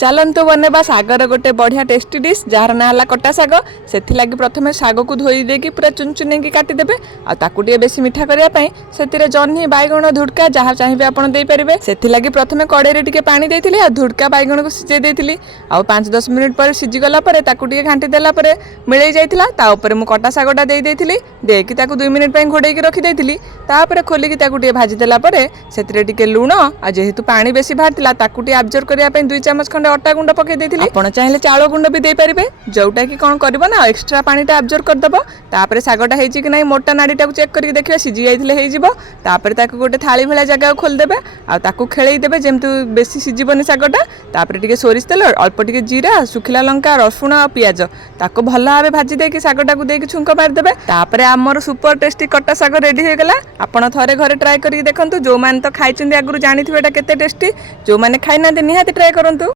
चलतु बनवा सागर गोटे बढ़िया टेस्टी डिश जार ना है कटा साग से प्रथम साग को धोई देकी पूरा चुन चुन काटिदेवे आगे बेसी मिठा करने से जह्नी बैगण धुड़का जहाँ चाहिए आपड़ देपारे से प्रथम कड़े टे पानी देती धुड़का बैगण को सीझे देती आ 5-10 मिनिट पर सीझीगला घाटी देला मिल जाता मुझे कटा सागटा देती देकी 2 मिनिट घोड़े रखीदी खोलिकी भाजीदेला से लुण आ जेहेतु पानी बेसी बाहर आब्जर्व करने 2 चामच खंडे अटा गुंड पकई देती आपड़ चाहिए चाउल गुंड भी देपारे जोटा कि कौन कर ना एक्सट्रा पानीटा आब्जर्व करदेव तापर सागटा होती कि ना मोटा नाड़ीटा चेक करके देखिए सीझी जाते गोटे थाली भाया जगह खोलदेवे आउ खेलदेवे जमी बेसी सीझबनी सागटा तापर टे सोरिष तेल अल्प टे जीरा सुखिला लंका रसुण और पियाज ताको भल भाव भाजी देकी सागटा को देकी छुंक मारिदेवे तापर आमर सुपर टेस्टी कटा साग रेडी हो गला आपण थरे घरे ट्राए करके देखंतु जो माने तो खाइचंदी आगु जानिथिबे एटा केते टेस्टी जो माने खाइ ना निहाती ट्राए करंतु।